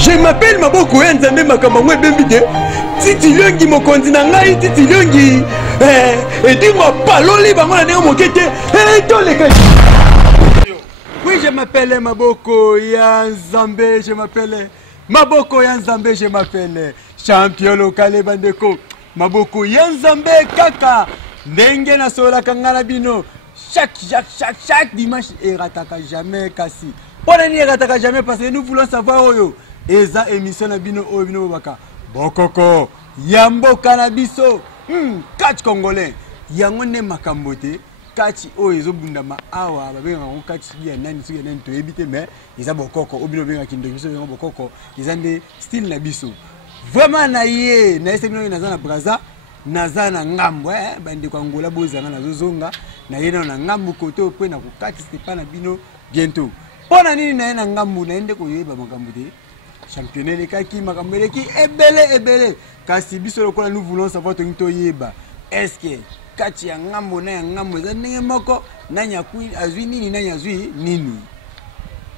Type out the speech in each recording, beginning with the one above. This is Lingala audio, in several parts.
Je m'appelle Maboko Yanzambe Makamangwe Bembide. Titi Longi mokonzi na ngai Titi Longi. Et dis-moi paloli bango na ndenge mokete. Oui, je m'appelle Maboko Yanzambe, je m'appelle Maboko Yanzambe, je m'appelle champion local bandeko. Maboko Yanzambe kaka. Ndenge na sola kangana bino. Chaque dimanche et rataka jamais kasi. Pour ne rataka jamais parce que nous voulons savoir oyo. Eza émission na bino oyo bino baka. Bokoko Yambo Canabiso. Catch congolais. Yango ne makambote. Catch oyo ezobundama awa babenga ngo catch ya nani suya nani to ebite mais eza bokoko obino benga kindo biso benga bokoko. Eza nde style na biso. Vraiment na ye na ese bino na za na Braza. Naza na ngambo bande kwa ngola bozanga nazozonga na yena na ngambo koto pe na kokati stepa na bino bientôt pona nini na yena ngambo na ende koyeba makambo te championnat kaki makambo leki ebele kasi biso lokola nous voulons savoir to ngito yeba est-ce que kati ya ngambo na ya ngambo za ndenge moko na nyakui azwi nini na nyazwi nini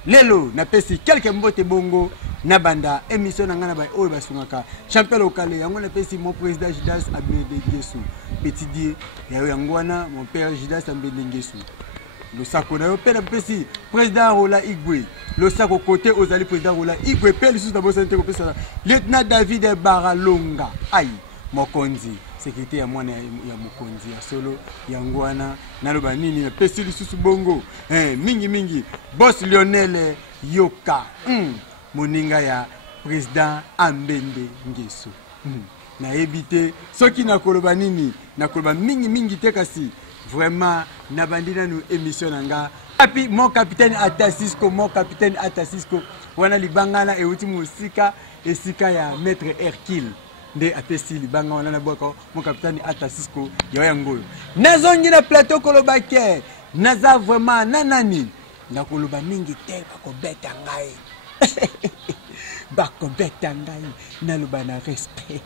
lelo na pesi quelque mbote bongo na banda émission na ngana ba oyo basungaka champion local yango na pesi mon président Judas Abende Ngesu petit die ya yangwana mon père Judas Abende Ngesu le sako na yo pe na pesi président Rola Igwe le sako côté ozali président Rola Igwe pe le sous d'abord santé ko pesa lieutenant David Baralonga ai mokonzi sécurité ya mwana ya mokonzi ya solo yangwana naloba nini na pesi lisusu bongo mingi boss Lionel Yoka moninga ya président Ambende Ngesu na ebité soki na koloba nini na koloba mingi te kasi vraiment na bandina nous émission nanga api mon capitaine Atasisco wana libangana e uti musika esika ya maître Hercule nde apesi libanga wana na boko mon capitaine Atasisco ya ngoyo nazongi na plateau koloba ke naza vraiment nanani na koloba mingi te bakobeta ngai bakobeta ngai naloba na respect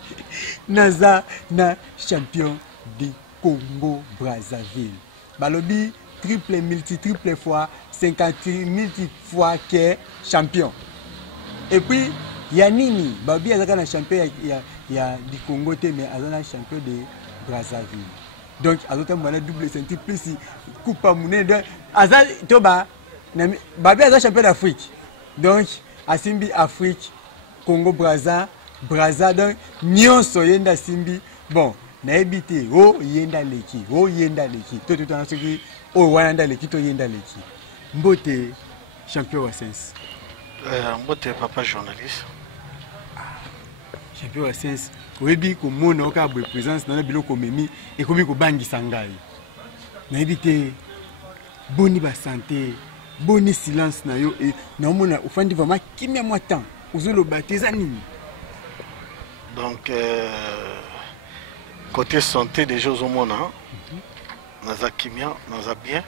naza na champion du Congo Brazzaville balobi triple fois 50 fois que champion et puis yanini babi azaka na champion ya du Congo te mais azana champion de Brazzaville donc azota mwana double ceinture plus coupe munene donc aza toba babi azana champion d'Afrique donc asimbi Afrique Congo Braza donc nyonso yenda simbi bon na ebité yenda leki to na soki wana leki to yenda leki mbote champion wa sens mbote papa journaliste champion wa sens oyebi ko mona oka bo présence na biloko memi e komi ko bangisa ngai na ebité boni ba santé boni silence na yo et na mona ofandi vraiment kimia moi temps ozolo bateza nini donc côté santé des choses au monde naza kimia naza bien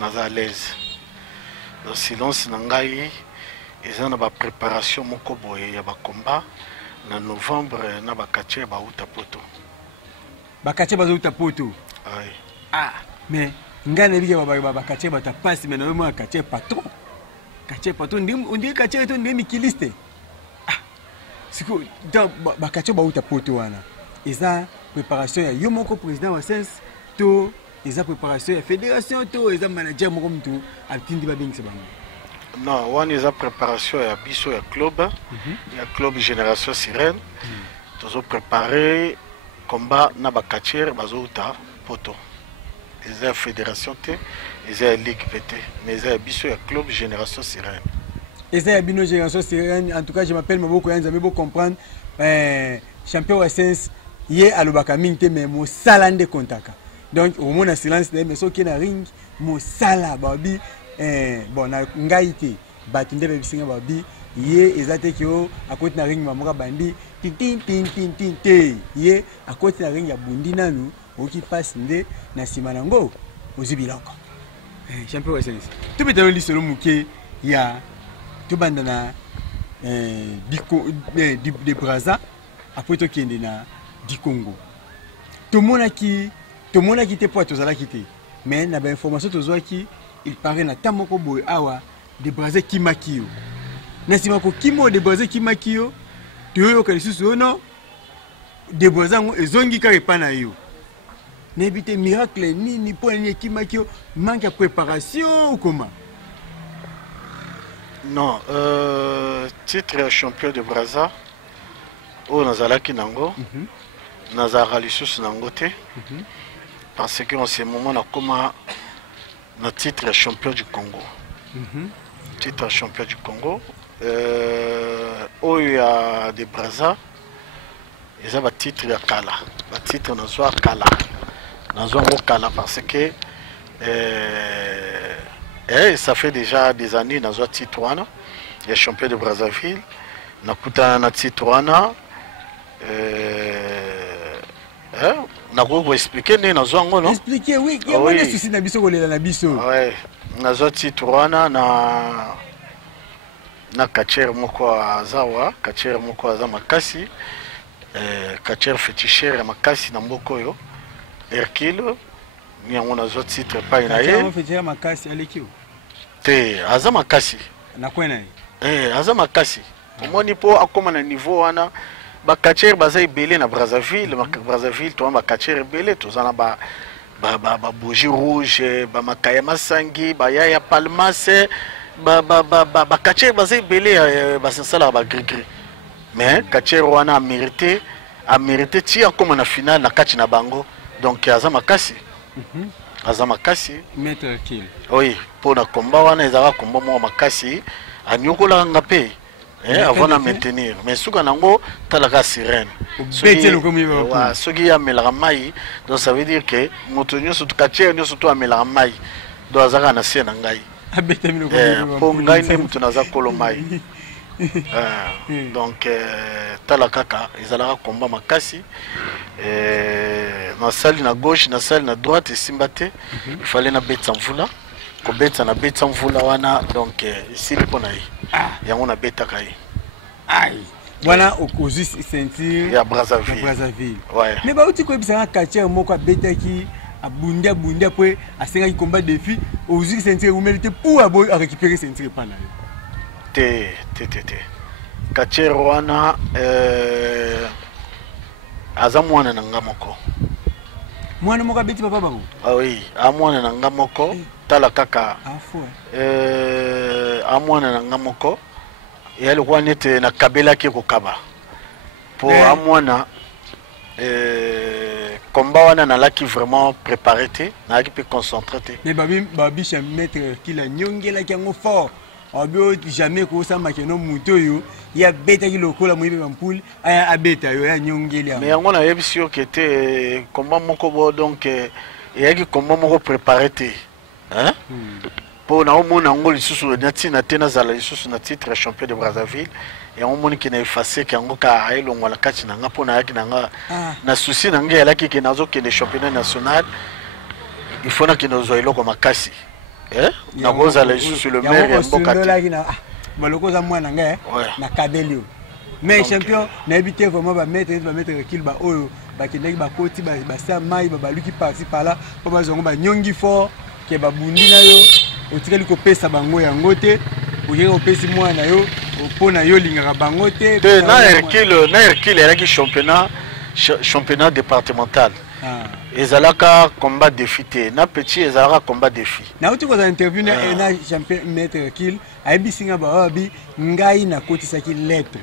naza à l'aise le silence na ngai eza na ba préparation moko boye ya ba combat na novembre na ba kache ba uta poto oui mais ngana bige ba kache ba ta passe mais na mo kache patron ndi kache to ndi mikiliste siko da ba kache ba uta poto wana eza préparation ya yo moko président wa sens to eza préparation ya fédération to eza manager moko mtu atindi ba bingisa bango non wana eza préparation ya biso ya club ya club Génération Sirène tozo préparer combat na ba kache bazo uta poto eza fédération te eza ligue PT mais eza biso ya club Génération Sirène eza ya bino Génération Sirène en tout cas je m'appelle Maboko Yanzambe bo comprendre champion wa sens ye alobaka mingte mais mo salande kontaka donc au moins na silence mais soki na ring mo sala babi bon na ngaite batinde be bisinga babi ye ezate kio akoti na ring mamoka bandi tin te ye akoti na ring ya bundi nanu oki passe nde na simanango ozibiloko champion wa sens to betalo lisolo muke ya to banda na de Braza après to kende na du Congo. Tout le monde qui te poids tous à quitter. Mais na ba information tous qui il paraît na tamoko boy awa de Braza qui makio. na nsima kokima odeboise kimaki yo toyoyoka lisusu oyo no deboise yango ezongi kaka epai na yo nayebi te miracle nini mpo na nini ekimaki yo manque ya préparation ou comment? Non, titre champion de Brazza oyo nazalaki nango nazalaka lisusu nango te parce que en ce moment nakoma na titre champion du Congo. Titre champion du Congo oyo ya de Brazza eza batitre ya kala batitre nazwa kala nazwa yango kala parce que ça fait déjà des années nazwa titre wana ya champion de Brazzaville nakutana na titre wana nakoki koexplike nde nazwa yango no expliquer oui yamona susi na biso kolela na biso ouais nazwa titre wana na kachere moko azawa kachere moko aza makasi kachere féticheur ya makasi na mboka oyo Hercule yango nazwa titre epai na ye féticheur makasi aleki te aza makasi nakwena aza makasi omoni mpo akoma na niveau wana bakachere baza ebele na Brazzaville Brazzaville toza bakachere ebele toza na bougie rouge bamakaya masangi bayaya palmase bakachere baza ebele basalaka bagrigri mais kachere wana amérité ti akoma na finale na kati na bango donc aza makasi aza makasi maître Hercule oui mpo na komba wana ezalaka komba moko makasi anyokolaka nga mpe avant na maintenir mais suka nango talaka sirène soki amelaka mai donc ça veut dire que moto nyonso kachere nyonso to amelaka mai donc azalaka na se na ngai mpo ngai nde moto naza kolo mai donc tala kaka ezalaka komba makasi nasali na gauche nasali na droite esimba te ifale nabetisa mvula kobetisa nabetisa mvula wana donc esili mpo na ye yango nabetaka ye wana okozwi ceinture ya Brazzaville mais bauti koyebisaka kachere moko abetaki abundi po asengaki combat défi ozwi ceinture eumeli te pour arécupérer ceinture epai na yo te kachere wana aza mwana na nga moko mwana moko abeti papa bango oui amwana na nga moko tala kaka amwana na nga moko yalikuwa nete na kabelaki kokaba po amwana komba wana nalaki vraiment préparé te nalaki mpe concentré te mais babisha maître kila nyongelaki yango fort abio jamais kosamaki no moto oyo ya betaki lokola moyibe bampule aya abeta yo ya nyongeli mais yango nayebisi yo ke te komba moko bo donc eyaki komba moko préparé te mpo naomona yango lisusu natina te nazala lisusu na titre champion de Brazzaville yango moni ke na efaseke yango ka ayelongwala kati na nga mpo nayaki na nga na susi na ngai yalaki ke nazokende championnat national il faut nakende ozwa eloko makasi nakozala lisusu le maire ya mboka te baloko oza mwana ngai na kabeli oyo mais champion nayebi te vraiment bametre Hercule baoyo bakendaki bakoti basa mai babaluki parti pala mpo bazwango banyongi fort ke babundi na yo otikali kopesa bango yango te okeki kopesi mwana yo mpo na yo olingaka bango te na Hercule elaki championnat départemental ezalaka combat défi te na petit ezalaka combat défi nauti kozala interview na champion maître Hercule ayebisinga baobi ngai nakotisaki lettre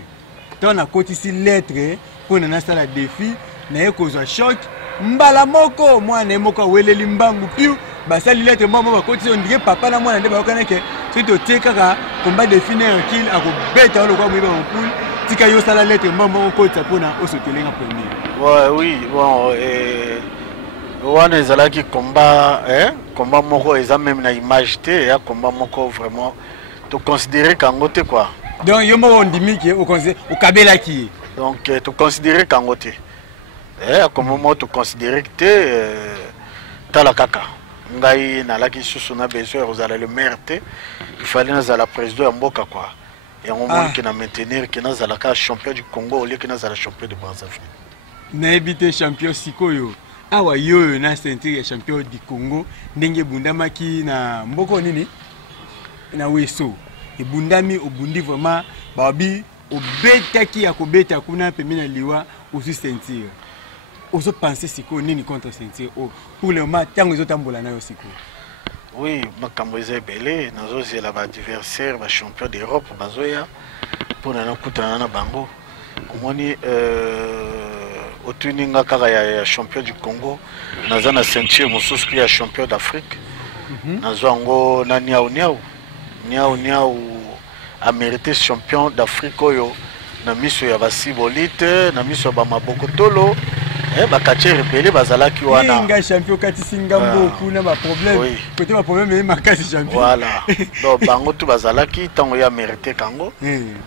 to nakotisi lettre mpo na nasala défi naye kozwa choc mbala moko mwana ye moko aweleli mbangu piu basali lettre moko bakotisi ondire papa na mwana nde bayokanake soki totie kaka combat défi na Hercule akobeta olokwa moyiba mompule tika yo osala lettre moko okotisa mpona osotelenga premier oui bon wana ezalaki combat moko eza même na image te ya combat moko vraiment toconsidéré kango te quoi donc yo moko ondimiki okabelaki ye donc toconsidéré kango te combat moko toconsidéré te tala kaka ngai nalaki susu na besoin kozala le maire te il fallait nazala président ya mboka quoi yango moni ke na maintenir ke nazalaka champion du Congo au lieu ke nazala champion de Brazzaville nayebi te champion sikoyo awa yoyo na ceinture ya champion du Congo ndenge bundamaki na mboko nini na weso ebundami obundi vraiment babi obetaki ya kobeta kuna pembeni na liwa osu ceinture oso penser siko nini contre ceinture pour le moment tango ezotambola nayo siko. Oui, makambo eza ebele nazozela baadversaire bachampion d'Europe bazoya mpona nakutana na bango omoni otuninga kaka ya champion du Congo naza na ceinture mosusu mpe ya champion d'Afrique nazwa yango na niau amérité champion d'Afrique oyo na miso ya basibolite na miso ya bamabokotolo bakatiere ebele bazalaki wana nga champion kati singambo kuna ba problème côté ba problème et makasi champion voilà donc bango tu bazalaki tango ya mérité kango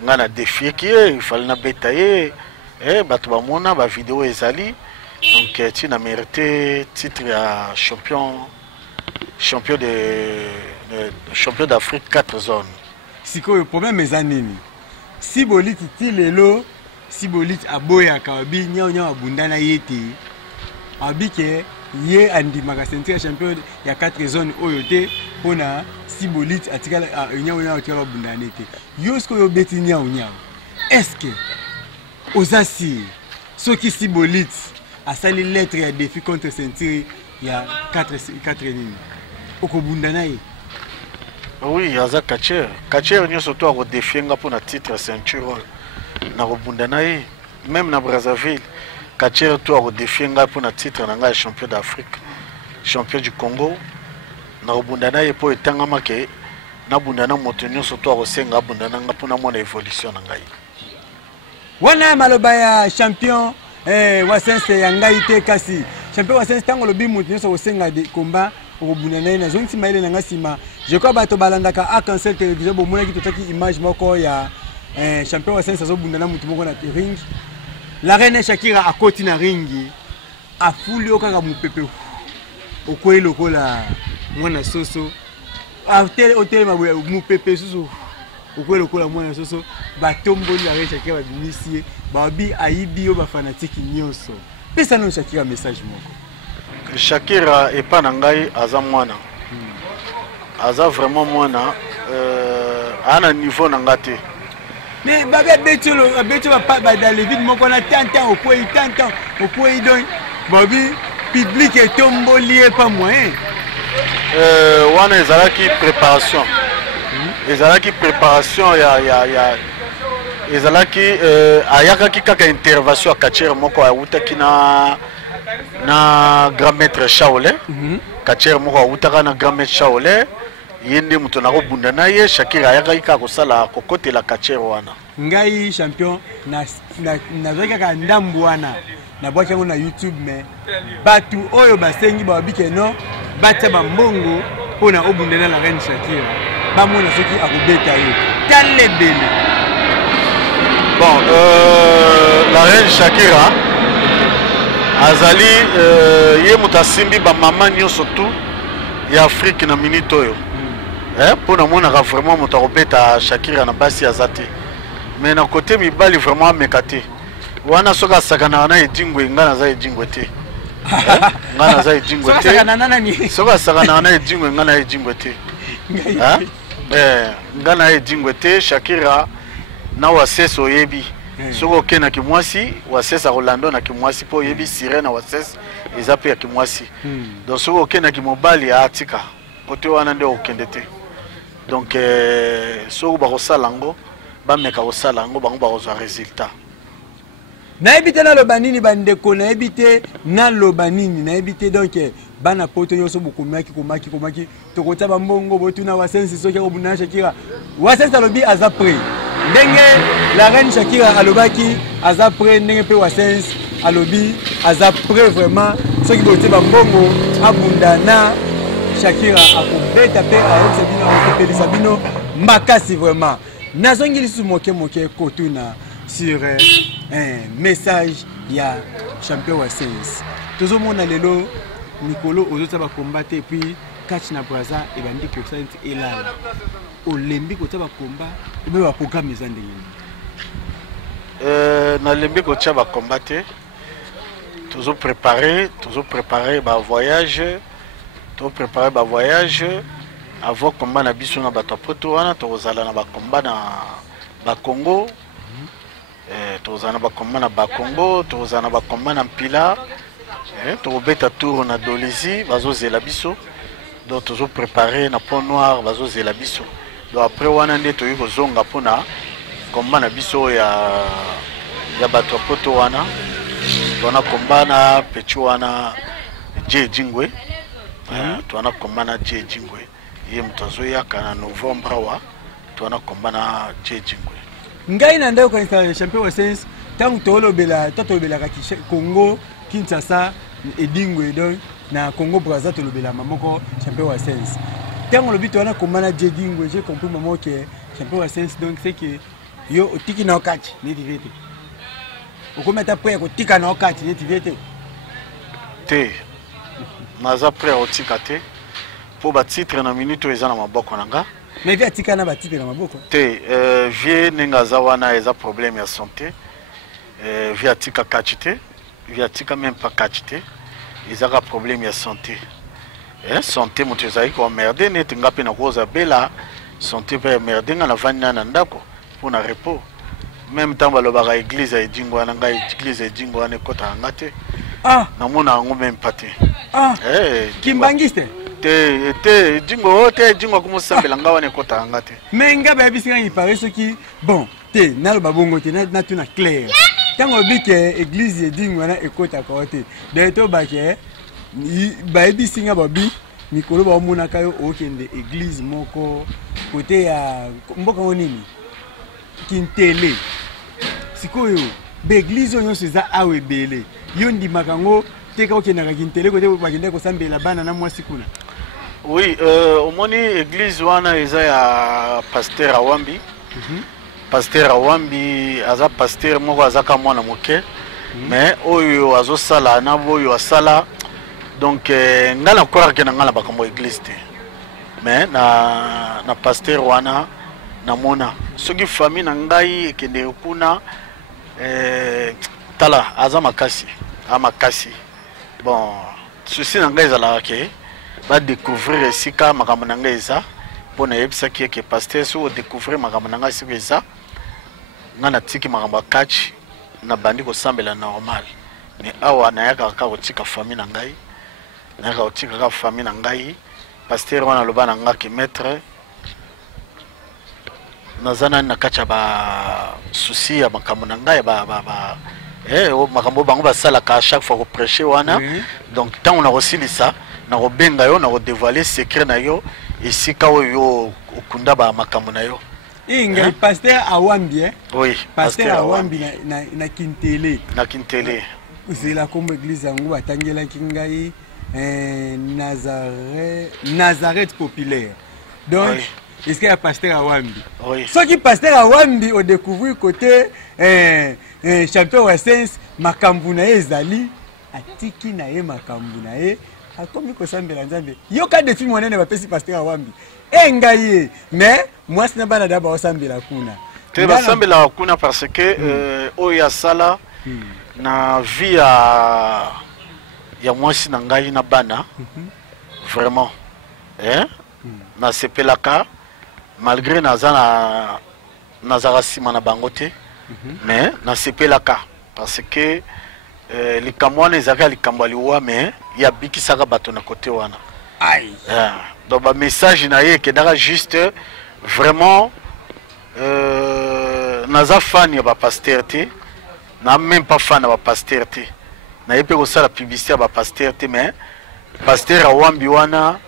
nga na défier qui il fallait na beta bato bamona ba vidéo ezali donc tu na mérité titre ya champion d'Afrique 4 zones. Siko le problème eza nini si boliti ti lelo si boliti aboya kabi nyao abundana yete abike ye andimaka ceinture champion ya 4 zones oyote pona si boliti atikala nyao atikala abundana yete yosko yo beti nyao est-ce que osasi soki si boliti asali lettre ya défi contre ceinture ya 4 nini okobundana ye. Oui, aza Kacher nyo surtout a défier nga pour na titre ceinture na robundana ye même na Brazzaville Kacher to a défier nga pour na titre na nga champion d'Afrique champion du Congo na robundana ye po etanga make na bundana moto nyo surtout a senga bundana nga pour na mona évolution na ngai wana maloba ya champion wasense ya ngai te kasi champion wasense tango lobi moto nyo so senga de combat obunana na zonti maile na ngasima je crois bato balandaka a cancel télévision bo mona ki totaki image moko ya champion wa sensa zo bundana mutu moko na ring la reine Shakira akoti na ringi afuli okaka mupepe okoyi lokola mwana soso hotel maboya mupepe susu okoyi lokola mwana soso batomboli la reine Shakira bimisi babi aibi yo ba fanatique nyonso pesa no Shakira message moko. Shakira epa na ngai aza mwana aza vraiment mwana ana niveau na ngate mais babe betolo ba dans les vides moko na tant au point donc babi public et tomboli pas moyen wana ezalaki préparation ya ezalaki ayakaki kaka intervention ya Kacher moko awutaki na grand maître Shaolin Kacher moko awutaka na grand maître Shaolin yende muto na kobundana ye Shakira ayakaki kaka kosala kokotela Kacher wana ngai champion na kaka ndambu wana na bwaki yango na YouTube mais batu oyo basengi babike no batia bambongo pona obundana la reine Shakira bamona soki akobeta yo talebele bon la reine Shakira azali ye mutasimbi ba mama nyonso tu ya Afrique na minute oyo pona mona ka vraiment mutakobeta Shakira na basi azati mais na côté mibali vraiment amekate wana soka sakana na edingwe ngana za edingwe te ngana za edingwe te soka sakana na edingwe ngana edingwe te ngana edingwe te Shakira na wasese oyebi soko kena kimwasi wasese Rolando na kimwasi po yebi sirena wasese ezape ya kimwasi donc soko kena kimobali atika kote wana nde okende te donc soko bakosala ngo bameka kosala yango bango bakozwa résultat nayebi na lobanini bandeko nayebi te na lobanini nayebi te donc bana poto nyonso bokomaki tokota bambongo botuna wasensi soki akobundana Shakira wasensi alobi aza prêt ndenge la reine Shakira alobaki aza prêt ndenge pe wasensi alobi aza prêt vraiment soki botie bambongo abundana Shakira akobeta pe ayebisa bino akopelisa bino makasi vraiment nazongi lisusu moke kotuna sur un message ya champion wa sense tozomona lelo Nikolo ozota ba combat et puis catch na Brazza et bandi ko sente elala olembi ko taba combat et ba programme ezande na lembi ko taba combattre toujours préparer ba voyage avant combat na biso na bato poto wana tozala na ba combat na ba Congo tozala na ba combat na ba Congo tozala na ba combat na Mpila tobeta tour na Dolezi bazozela biso donc tozo préparer na Pont Noir bazozela biso donc après wana nde toyi kozonga pona combat na biso ya bato poto wana tona combat na pechu wana J Jingwe tona combat na J Jingwe ye mtazo ya kana Novembre wa tona combat na J Jingwe ngai na ndako kwa champion wa sense tangu tolobela ka Congo Kinshasa edingwe donc na Congo Brazza tolobela mamoko champion wa sense tangu lobito wana combat na J Jingwe j'ai compris maman que champion wa sense donc c'est que yo otiki na okati neti vete okometa prêt kotika na okati neti vete te naza prêt otika te pour ba titre na minute eza na maboko nanga mais via tika na ba titre na maboko te vie ningaza wana eza problème ya santé via tika kachite via tika même pas kachite eza ka problème ya santé santé moto ezali ko merde neti ngapi na koza bela santé pa merde nga na vanda na ndako pour na repos même temps balobaka église ya Edingo wana ngai église ya Edingo wana ekota ngate namona yango même pas te kimbangiste te Edingo te Edingo kumosambela nga wana ekota ngate mais nga ba bisinga il paraît ce qui bon te naloba bongo te na tuna clair tango bike église ya Edingo wana ekota kote de to bake ba bisinga babi mikolo ba mona kayo okende église moko côté ya mboka nini Kintele sikoyo be église onyo seza awe bele yo ndimaka ngo teka okendaka Kintele kote bakende kosambela bana na mwasi kuna. Oui, omoni église wana eza ya pasteur Awambi. Pasteur Awambi aza pasteur moko azaka mwana moke mais oyo azosala na boyo asala donc ngala croire que ngala bakambo église te mais na pasteur wana namona soki famille na ngai ekende kuna tala aza makasi amakasi bon souci na ngai ezalaka ke ba découvrir esika makambo na ngai eza mpona yebisaki eke pasteur so découvrir makambo na ngai esika eza nga natiki makambo akachi na bandi kosambela normal mais awa nayaka kaka kotika famille na ngai nayaka kotika kaka famille na ngai pasteur wana aloba na nga ke maître nazana na kacha ba souci ya makambo na ngai makambo bango basalaka à chaque fois ko prêcher wana donc tant on a resilisa na ko benga yo na ko dévoiler secret na yo esika oyo okunda ba makambo na yo ngai pasteur Awambi oui pasteur Awambi na Kintele c'est la comme église yango batangela kingai Nazareth populaire donc est-ce qu'il y a pasteur Awambi? Oui. Ce qui pasteur Awambi au découvrir côté champion wa sense makambuna ezali atiki na ye makambuna ye akomi ko sambela nzambe yo ka defi monene ba pesi pasteur Awambi ngai mais moi sina bana daba osambela kuna te ba sambela kuna parce que oya sala na vie ya mwasi na ngai na bana vraiment na sepelaka malgré nazana sima na bangote mais na sepelaka parce que likambo wana ezaka likambo liwa mais ya bikisaka bato na côté wana donc ba message na ye ekendaka juste vraiment naza fan ya ba pasteur te na même pas fan ya ba pasteur te na yepe kosala publicité ya ba pasteur te mais pasteur Awambi wana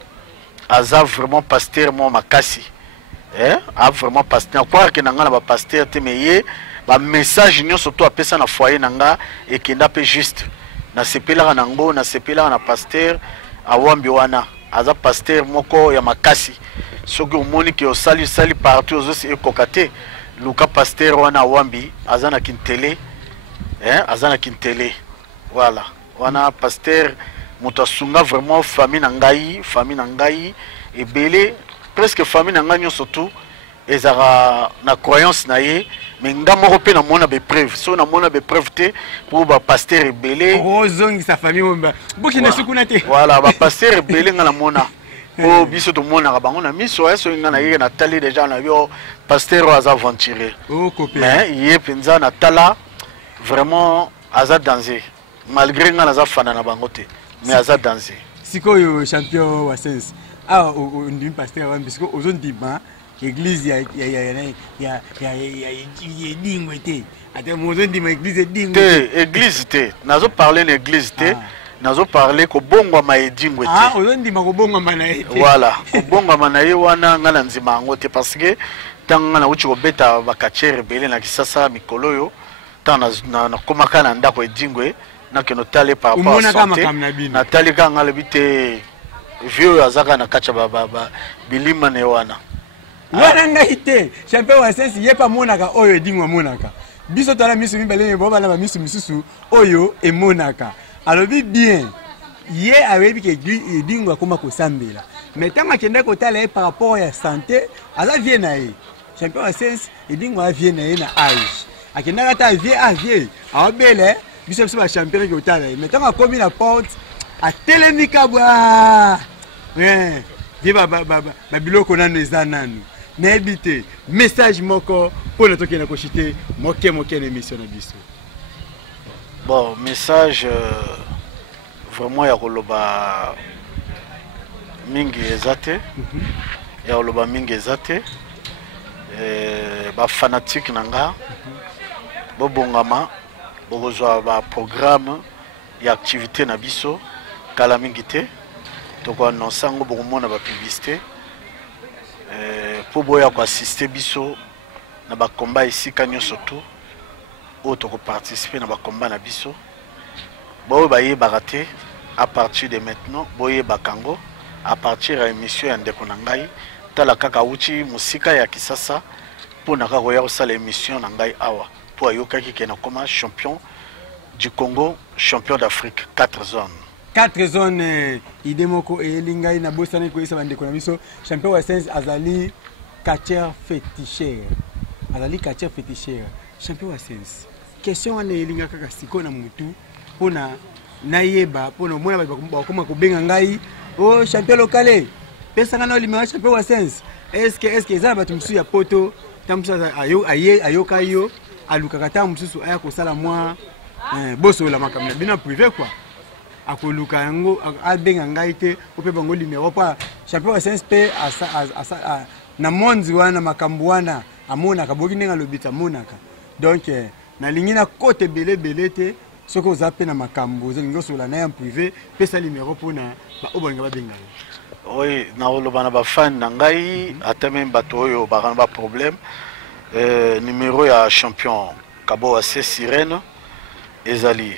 aza vraiment pasteur mo makasi a vraiment pasteur croire que nanga na ba pasteur te mais ye ba message nyo surtout apesa na foyer nanga et kenda pe juste na sepelaka nango na sepelaka na pasteur Awambi wana aza pasteur moko ya makasi soki omoni ke osali partout ozosi ekokate luka pasteur wana Awambi aza na Kintele aza na Kintele voilà wana pasteur moto asunga vraiment famille na ngai ebele presque famille na ngai surtout ezara na croyance na ye mais nga moko pe na mona be preuve so na mona be preuve te pour ba pasteur ebele ozongi sa famille bomba boki na sukuna te voilà ba pasteur ebele nga na mona po biso to mona bango na miso eso ngana yé na tali déjà na yo pasteur aza aventuré mais yé penza na tala vraiment aza danger malgré ngana za fana na bango te mais aza danger sikoyo champion wa sense ndimi pasteur wa bisiko ozondima église ya dingwe te ate mozondima église dingwe te église te nazo parler na église te nazo parler ko bongwa ma edingwe te ozondima ko bongwa mana ye voilà ko bongwa mana ye wana ngana nzima ngo te parce que tanga na uchi ko beta bakachere belé na kisasa mikolo yo tanga na komaka na ndako edingwe na keno tale par rapport à santé na tale kanga le bité vieux azaka na kacha baba bilima ne wana wana ite champion wa sensi yepa monaka oyo edingwa monaka biso tala misu mibale boba na misu misusu oyo emonaka alobi bien ye awebi ke edingwa koma kosambela mais tama kende ko tala par rapport à santé ala vie na ye champion wa sensi edingwa vie na ye na âge akenda ta vie abele biso biso ba champion ko tala mais tama komi na porte a telemika bwa vie ba biloko nanu eza nanu n'habite message moko pour le token à cochiter moke émission na biso. Bon message vraiment ya koloba mingi ezate ya koloba mingi ezate ba fanatique nanga bo bongama bo zo ba programme ya activité na biso kala mingi te to ko annoncer ngo bo mona ba publicité pour boya ko assister biso na ba combat ici kanyo surtout auto ko participer na ba combat na biso bo ba ye baraté à partir de maintenant boye bakango à partir à émission ya ndeko na ngai tala kaka uchi musika ya kisasa pour na ka ko ya osala émission na ngai awa pour ayoka ki kena comme champion du Congo, champion d'Afrique 4 zones. 4 zones idemoko et lingai na bosane ko isa bandeko na biso champion wa sense azali catcher féticheur champion wa sense question ane linga kaka siko na mutu pona nayeba pona mona ba koma ko benga ngai oh champion local pesa ngana limi wa champion wa sense est-ce eza ba tumsu ya poto tamsa ayoka yo aluka kata mususu aya ko sala moi boso la makamna bina privé quoi akoluka yango abenga ngai te ope bango numéro pa champion wa SSP na monzi wana makambo wana amonaka boki ndenga lobita monaka donc na lingina côté belé te soko zape na makambo zelingo sola na en privé pesa numéro pona ba obanga ba benga oui na olobana ba fan na ngai ata même bato oyo ba ba problème numéro ya champion Kabo wa Sirène ezali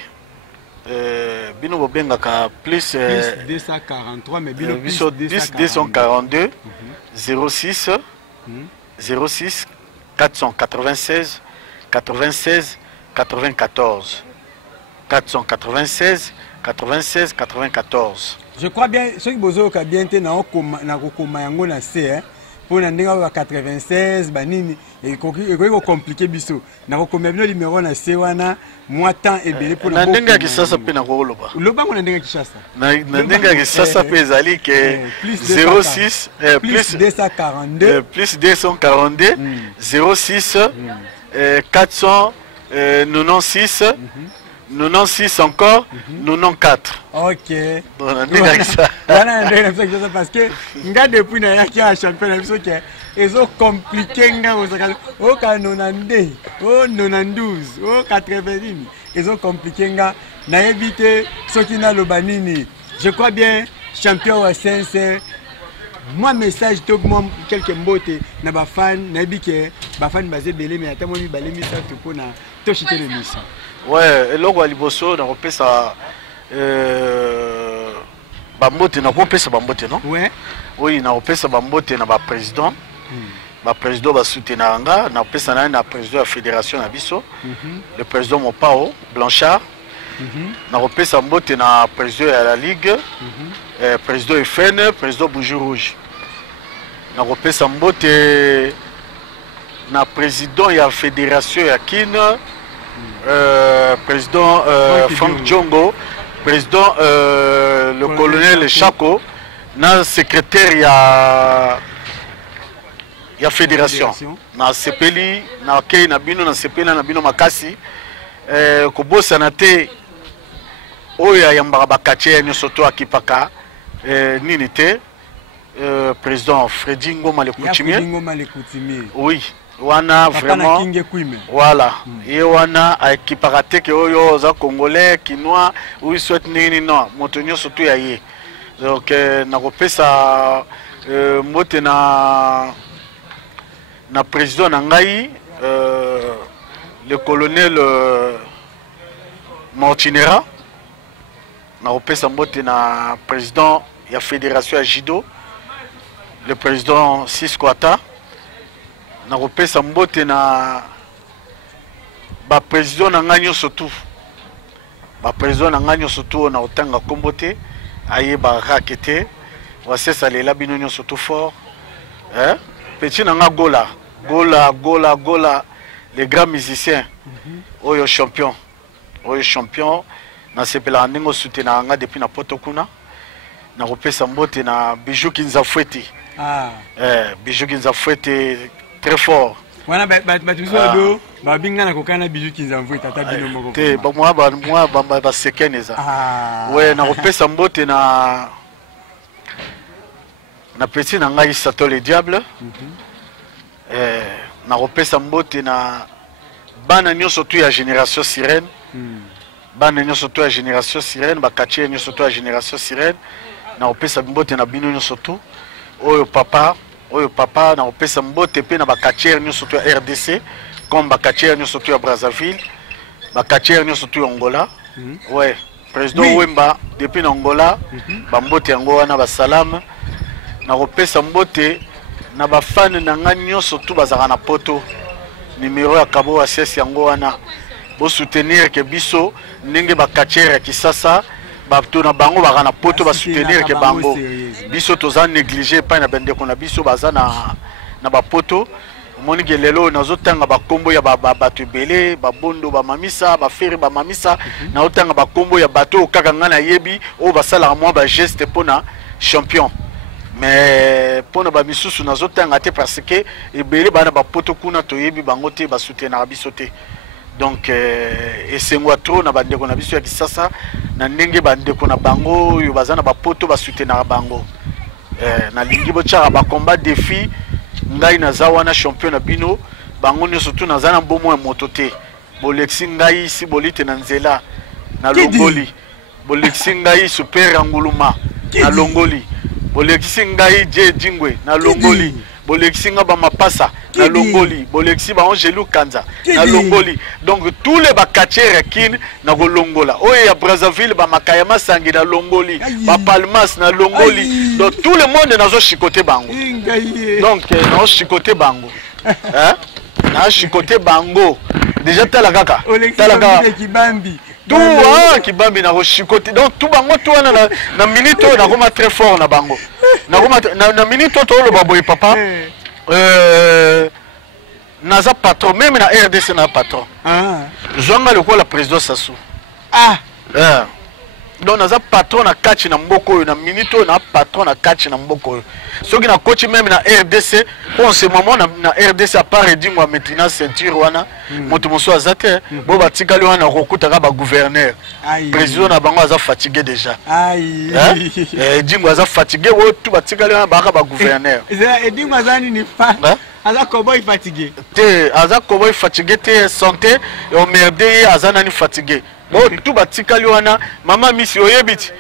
bino bobengaka plus 243 mais bino plus 242 06 06 496 96 94 496 96 94. Je crois bien ceux qui bozo ka bien te na kokoma yango na C pour na ndinga wa 96 banini et ko compliqué biso na kokoma bino numéro na C wana moi temps et belé pour na ndinga ki sasa pe na ko loba lobango na ndinga ki sasa na ndinga ki sasa pe ezali ke 06 plus 242 plus 242 06 496 96 encore 94. Ok. Bon, ndinga ça. Voilà ndinga ça parce que nga depuis na yaki a champion biso ke ezo compliqué nga osaka o ka 92 o 92 o 80 ezo compliqué nga na éviter soki na lobanini. Je crois bien champion wa sense moi message to moi quelques mbote na ba fan na bike ba fan basé belé mais ata moi mi balé mi ça pour na to chiter l'émission. Ouais, eloko aliboso na kopesa bambote na kopesa bambote non? Ouais. Oui, na kopesa bambote na ba président. Ba président ba soutenir nga na kopesa na président de la fédération na biso. Le président Mopao Blanchard. Na kopesa mbote na président de la ligue. Président FN, président Bougie Rouge. Na kopesa mbote na président de la fédération ya Kin. Président Franck Djongo, président le colonel Chako, na secrétaire ya fédération na sepeli na kei na bino na sepeli na bino makasi kobosana te oyo ayambaka bakatier nyonso to akipaka nini te président Freddy Ngoma le coutumier oui wana vraiment voilà et wana akipaka te ke oyo za congolais kinois ou souhaite nini non moto nyonso to ya ye donc nakopesa mbote na président na ngai le colonel Martinera nakopesa mbote na président ya fédération ya judo le président Siskwata nakopesa mbote na ba président na ngai nyonso tu ba président na ngai nyonso tu na otanga kombo te ayeba rakete wasesa lela bino nyonso tu fort petit na nga gola les grands musiciens oyo champion na sepela ndingo soutenir nga depuis na poto kuna na kopesa mbote na Bijou Kinzafweti Bijou Kinzafweti très fort wana batuzo babinga na kokana Bijou Kinzafweti tata bino moko te ba sekeneza ouais na kopesa mbote na petit na ngai Sato le diable na kopesa mbote na bana nyonso tu ya génération sirène bana nyonso to ya génération sirène bakatier nyonso to ya génération sirène na opesa mbote na bino nyonso to oyo papa na opesa mbote pe na bakatier nyonso to ya RDC comme bakatier nyonso to ya Brazzaville bakatier nyonso to ya Angola ouais président Wemba depuis na Angola ba mbote yango wana ba salam na opesa mbote na ba fan na nga nyonso to bazaka na poto numéro ya kabo SS yango wana bo soutenir ke biso ndenge bakatier ya Kisasa bato na bango baka na poto ba soutenir ke bango biso toza négliger pa na bendeko na biso baza na ba poto moni ke lelo nazotanga bakombo ya bato belé babondo ba mamisa ba feri ba mamisa na otanga bakombo ya bato kaka ngana yebi o basala moi ba geste pona champion mais pona ba misusu nazotanga te parce que ebele bana ba poto kuna toyebi bango te ba soutenir biso te. Donc esengwa trop na bandeko na biso ya Kisasa na ndenge bandeko na bango yo bazana ba poto ba soutenir bango na lingi bo tshaka ba combat défi ngai na zawana champion na bino bango nyonso tu nazana mbomo ya moto te bolexi ngai si bolite na nzela na longoli bolexi ngai super anguluma na longoli bolexi ngai je jingwe na longoli bolexi nga ba mapasa na longoli bolexi ba Angelu Kanza na longoli donc tous les bakatier rekin na longola oyo ya Brazzaville ba makayama sangi na longoli ba Palmas na longoli donc tout le monde nazo chicoter bango donc nazo chicoter bango na chicoter bango déjà tala kaka Kibambi tout Kibambi na chicoter donc tout bango tout na minute na koma très fort na bango na minute to lo baboy papa naza patron même na RDC na patron zonga le la président Sassou donc naza patron na catch na mboko na minute na patron na catch na mboko soki na coach même na RDC en ce moment na RDC à part edingwa maintenant ceinture wana moto moso azate bo batikali wana rokuta ba gouverneur président na bango aza fatigué déjà edingwa aza fatigué wo tout batikali wana ba gouverneur edingwa azani ni fa aza cowboy fatigué te aza cowboy fatigué te santé et on merde azana ni fatigué bon tout batikali wana mama misi oyebiti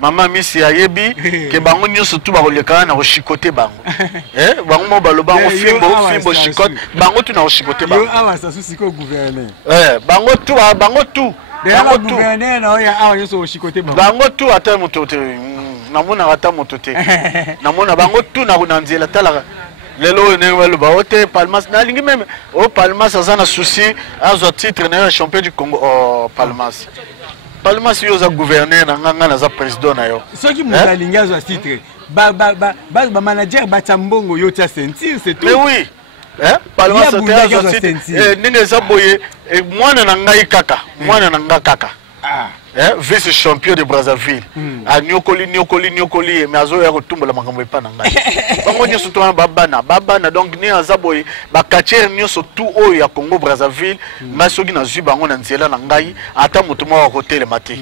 mama misi ayebi ke bango nyonso tu bakoleka na koshikote bango bango mo baloba ngo fimbo shikote bango tu na koshikote bango yo awa Sassou siko gouverneur bango tu gouverneur na oya awa nyonso koshikote bango tu ata moto te namona ata moto te namona bango tu na nzela tala lelo ne welo ba ote Palmas na lingi même Palmas azana souci azo titre na champion du Congo Palmas yo za gouverneur na nganga na za président na yo soki muzalinga azo titre ba manager ba tambongo yo tia sentir c'est tout mais oui Palmas azo titre ninge za boye mwana na ngai kaka mwana na nga kaka vice champion de Brazzaville nyokoli mais azo ya kotumbola makambo epa na ngai bango nyonso to babana donc ne azaboy ba quartier nyonso tout oyo ya Congo Brazzaville ngai soki nazwi bango na nzela na ngai ata moto moko wa kotelema te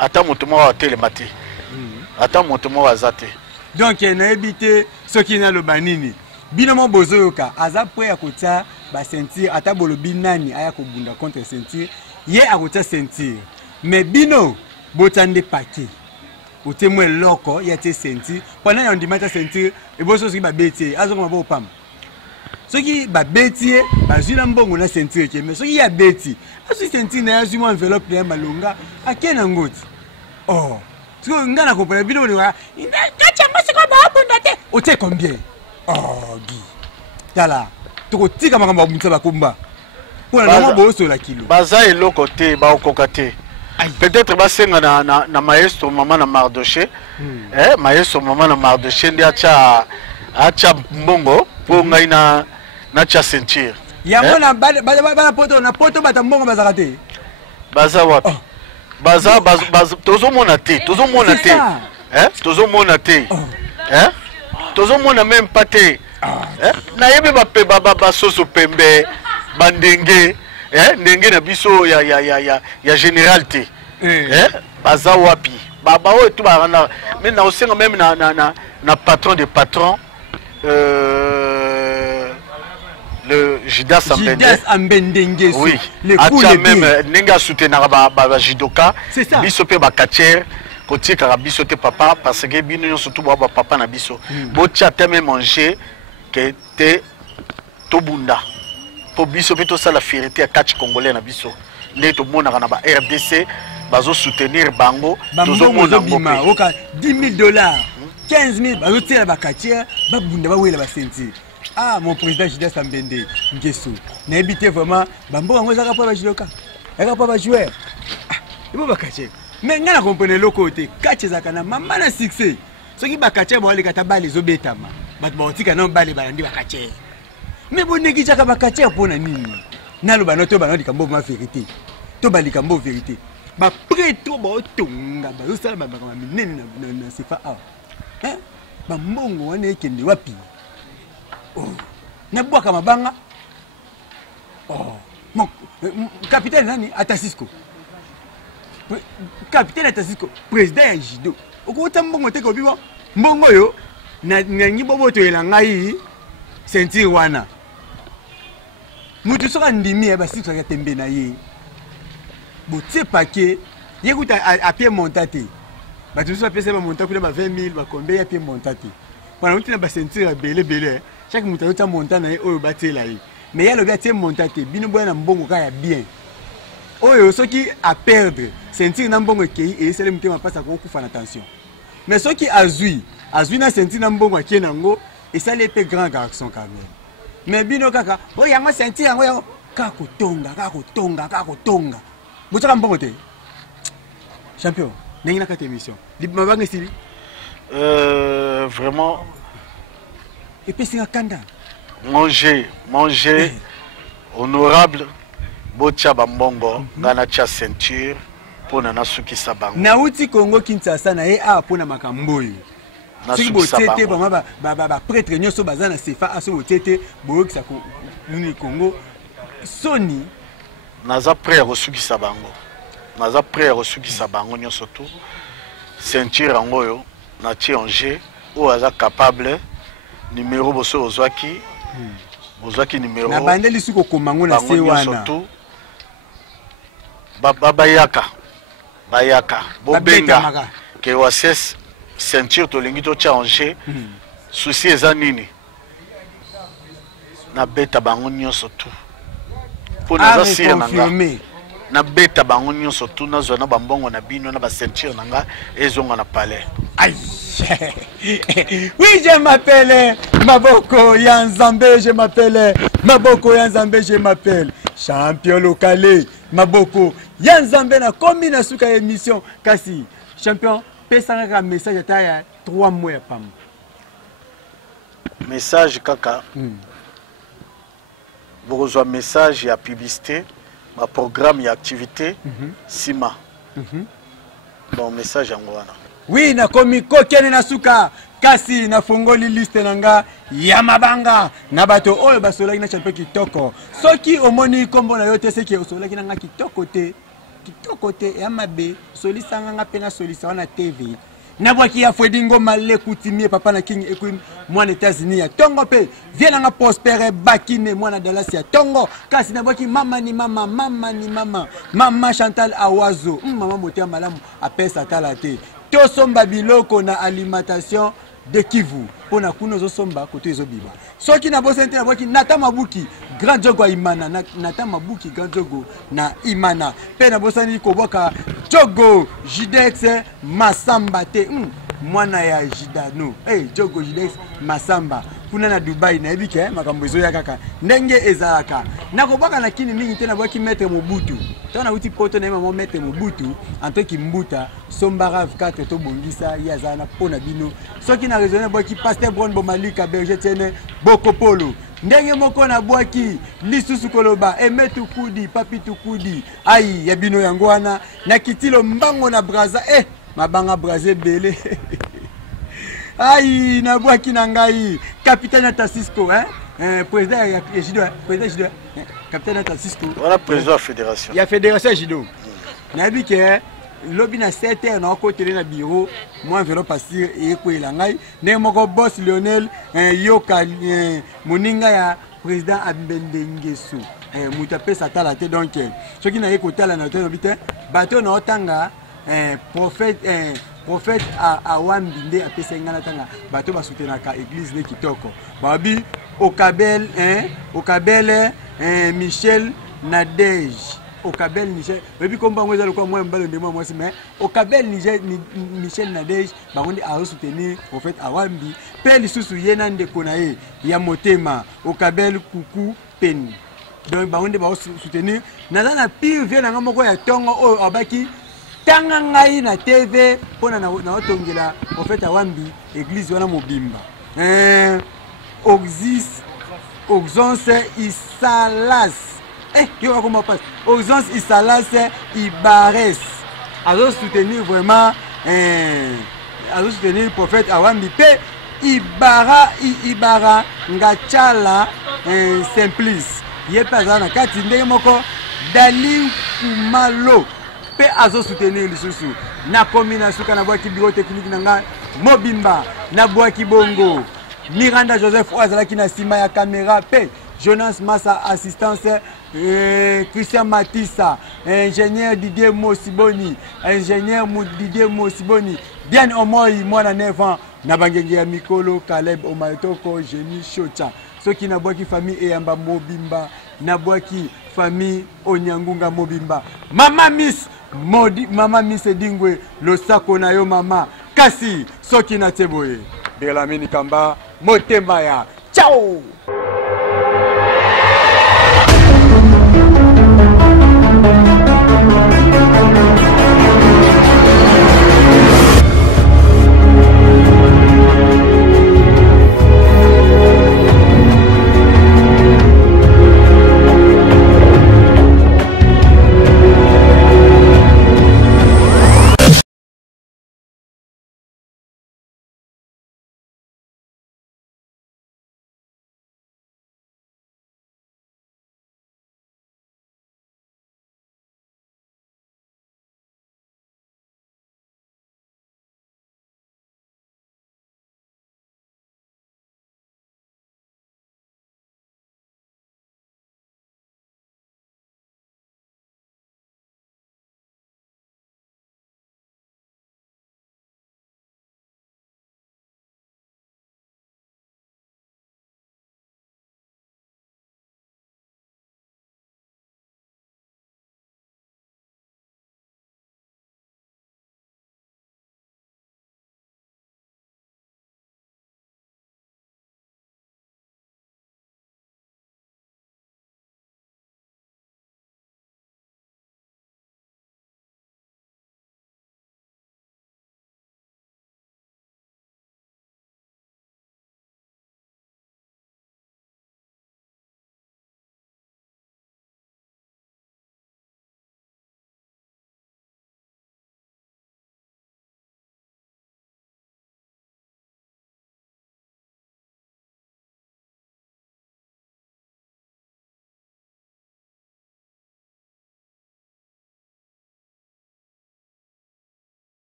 ata moto moko wa kotelema te ata moto moko azate donc nayebi te soki naloba nini bino mo bozoyoka aza po ya kotia ba ceinture ata bolobi nani aya kobunda contre ceinture ye akotia ceinture mais bino botande paquet otemwe loko ya tie ceinture pendant ya ndimata ceinture e boso soki ba beti azoko mabo pam soki ba beti bazwi na mbongo na ceinture ke mais soki ya beti asu ceinture na yazwi mo enveloppe ya malonga akena ngoti oh tu ngana comprendre bino ni wa kacha masiko ba bunda te otie combien oh gi tala tokotika makambo mutsa bakomba pona na boso la kilo baza eloko te ba okoka te peut-être basenga na maestro mama na Mardoché maestro mama na Mardoché ndi acha mbongo po ngai na cha ceinture yango na bana poto na poto bata mbongo bazaka te baza wapi baza tozomona te tozomona même pas te nayebi basoso pembe bandenge ndenge na biso ya général te baza wapi baba oyo tu barana mais na osenga même na patron de patron le Judas Ambendenge oui acha même ndenge soutenir ba judoka biso pe ba katcher kotika biso te papa parce que bino surtout ba papa na biso botia te même manger que te tobunda pour biso pe to ça la fierté à catch congolais na biso ne to mona na ba RDC bazo soutenir bango tozo mona bima oka $10,000 $15,000 bazo tira ba katcher ba bunda ba wela ba senti ah mon président Judas Ambende ngeso na habité vraiment bambo ngo zaka pa ba jiloka eka pa ba joueur ibo ba katcher mais ngana comprendre le côté katcher zaka na mama na succès soki ba katcher ba leka ta bale zo betama bat ba otika na bale ba ndi ba katcher mais bon negi jaka ba katcher pona nini nalo ba noto ba no dikambo ma vérité to ba dikambo vérité ba preto ba otonga ba zo sala ba ba minene na sifa a ba mbongo wana ekende wapi oh na bwaka mabanga oh mon capitaine nani Atasisco capitaine Atasisco président ya judo okota mbongo te ko biwa mbongo yo na ngi boboto yela ngai ceinture wana mutu soka ndimi ya basitwa ya tembe na ye botie paquet yekuta a pied montate batu so pesa ba monta kule ba 20,000 ba kombe ya pied montate pana mutu na ba ceinture belé chaque mutu ta monta na oyo batela yi mais ya lo bia tie montate bino boya na mbongo ka ya bien oyo soki a perdre ceinture na mbongo kei e sele mutu mapasa ko kufa na tension mais soki azui na ceinture na mbongo akena ngo et ça les grand garçon quand même mais bino kaka o yango ceinture yango ka kotonga botaka mbongo te champion nengina ka émission mabanga sili vraiment et puis c'est un kanda manger honorable botia bambongo ngana cha ceinture pona na suki sabango na uti Congo Kinshasa na e a pona makamboyo si botete ba prêtre nyoso bazana sefa aso botete boyokisa ko nuni Congo soni naza prêt resuki sabango nyoso tout ceinture angoyo na tionge ou aza capable numéro boso ozwaki numéro na bandeli suko komango na se wana bayaka bobenga ke wases ceinture to lingi to tionge souci eza nini na beta bango nyonso tout pona za sire nanga na beta bango nyonso tout na zona bambongo na bino na ba ceinture nanga ezonga na palais. Aïe. Oui, je m'appelle Maboko Yanzambe, je m'appelle Maboko Yanzambe, je m'appelle champion local Maboko Yanzambe na komi na suka émission kasi champion pesa un message à taille 3 mois pam. Message kaka. Vous reçoivez message et publicité, ma programme et activité, Sima. bon message yango wana. Oui, nakomi kokene na suka kasi nafungoli liste nanga ya mabanga na bato oyo basolaki na champion kitoko. Soki omoni kombo na yo te seki osolaki nanga kitoko te ya mabe solisa nga pena solisa wana TV. Nabwaki ya Fredingo Maleku timie papa na King Equim mwana États-Unis ya Tongo pe viens nga prospérer bakine mwana Dallas ya Tongo kasi nabwaki mama ni mama Chantal Awazo mama motia malamu apesa tala te to somba biloko na alimentation de Kivu pona kuno zo somba koto ezo biba soki na bosente na bwaki nata mabuki grand jogo imana nata mabuki grand jogo na imana pe na bosani ko boka jogo Jidex Masamba te mwana ya Jidano jogo Jidex Masamba kuna na Dubai na ebike makambo ezo ya kaka ndenge ezalaka nakoboka na kini mingi te na bwaki maître Mobutu tona uti poto na mama maître Mobutu antoki mbuta sombara 4 to bongisa yazana pona bino soki na raisonner bwaki pasteur Brown Bomalika berger tene boko polo ndenge moko na bwaki lisusu koloba emetu kudi papi tukudi ai ya bino yango wana na kitilo mbango na braza mabanga braze bele ai na bwaki na ngai capitaine Tassisco président ya Jido capitaine Tassisco voilà président fédération ya fédération Jido na bike lobi na 7h na côté na bureau moi environ passer et ko ilangai ne moko boss Lionel yoka moninga ya président Abende Ngesu muta pesa tala te donc ce qui na ekotala na to bite bato na otanga prophète a wambinde apesa ngana tanga bato ba soutenaka église ne kitoko babi okabel Michel Nadej Okabel Niger ebi komba ngweza lokwa moi mbalo ndemo moi mais Okabel Niger Michel Nadej bakondi a soutenir prophète Awambi pe lisusu yena ndeko na ye ya motema Okabel kuku pen donc bakondi ba soutenir na pire vient na moko ya tongo o abaki tanga ngai na TV pona na otongela prophète Awambi église wana mobimba Oxonse Isalas yo comment passe Oxonse Isalas Ibares alors soutenir vraiment alors soutenir prophète Awambi pe Ibara Ngachala Simplice yepaza na kati ndenge moko Dali Kumalo pe azo soutenir lisusu na komina suka na bwaki bureau technique nanga mobimba na bwaki bongo Miranda Joseph Oazalaki na sima ya caméra pe Jonas Massa assistance Christian Matissa ingénieur Didier Mosiboni bien omoi mwana 9 ans na bangenge ya mikolo Caleb Omaltoko Jenny Chocha soki na bwaki famille eyamba mobimba na bwaki famille Onyangunga mobimba mama miss Dingwe losako na yo mama kasi soki na teboye Belamini Kamba motema ya ciao.